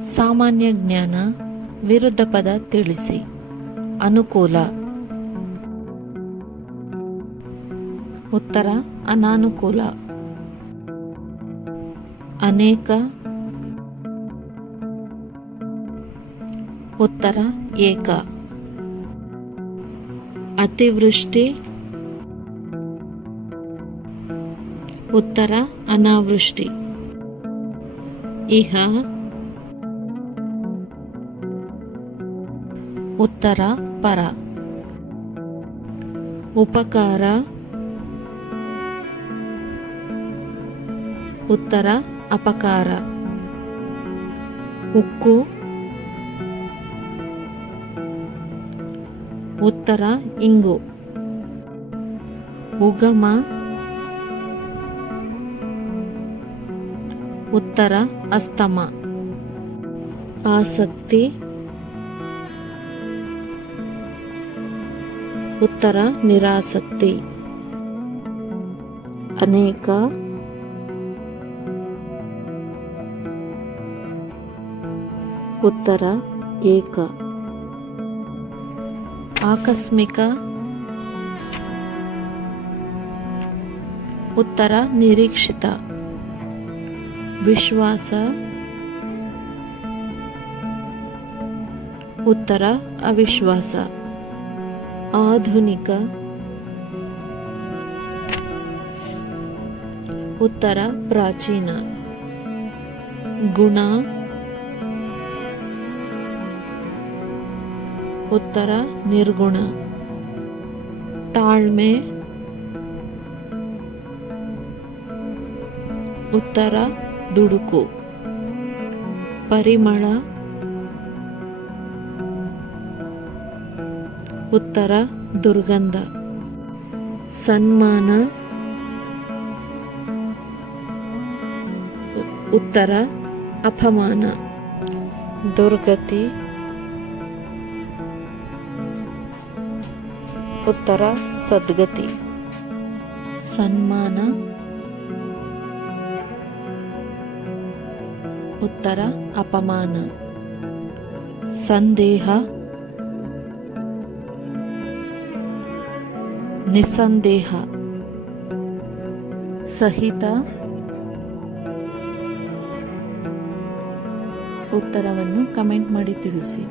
ಸಾಮಾನ್ಯ ಜ್ಞಾನ ವಿರುದ್ಧ ಪದ ತಿಳಿಸಿ. ಅನುಕೂಲ. ಉತ್ತರ, ಅನಾನುಕೂಲ. ಅನೇಕ. ಉತ್ತರ, ಏಕ. ಅತಿವೃಷ್ಟಿ. ಉತ್ತರ, ಅನಾವೃಷ್ಟಿ. ಇಹ. ಉತ್ತರ ಪರ. ಉಪಕಾರ. ಉತ್ತರ ಅಪಕಾರ. ಉಕ್ಕು. ಉತ್ತರ ಇಂಗು. ಉಗಮ. ಉತ್ತರ ಅಸ್ತಮ. ಆಸಕ್ತಿ. ಉತ್ತರ ನಿರಾಸಕ್ತಿ. ಅನೇಕ ಉತ್ತರ ಏಕ. ಆಕಸ್ಮಿಕ ಉತ್ತರ ನಿರೀಕ್ಷಿತ. ವಿಶ್ವಾಸ ಉತ್ತರ ಅವಿಶ್ವಾಸ. ಆಧುನಿಕ. ಉತ್ತರ ಪ್ರಾಚೀನ. ಗುಣ. ಉತ್ತರ ನಿರ್ಗುಣ. ತಾಳ್ಮೆ. ಉತ್ತರ ದುಡುಕು. ಪರಿಮಳ. ಉತ್ತರ ದುರ್ಗಂಧ. ಸನ್ಮಾನ. ಉತ್ತರ ಅಪಮಾನ. ದುರ್ಗತಿ. ಉತ್ತರ ಸದ್ಗತಿ. ಸನ್ಮಾನ. ಉತ್ತರ ಅಪಮಾನ. ಸಂದೇಹ. ನಿಸ್ಸಂದೇಹ. ಸಹಿತ. ಉತ್ತರವನ್ನು ಕಮೆಂಟ್ ಮಾಡಿ ತಿಳಿಸಿ.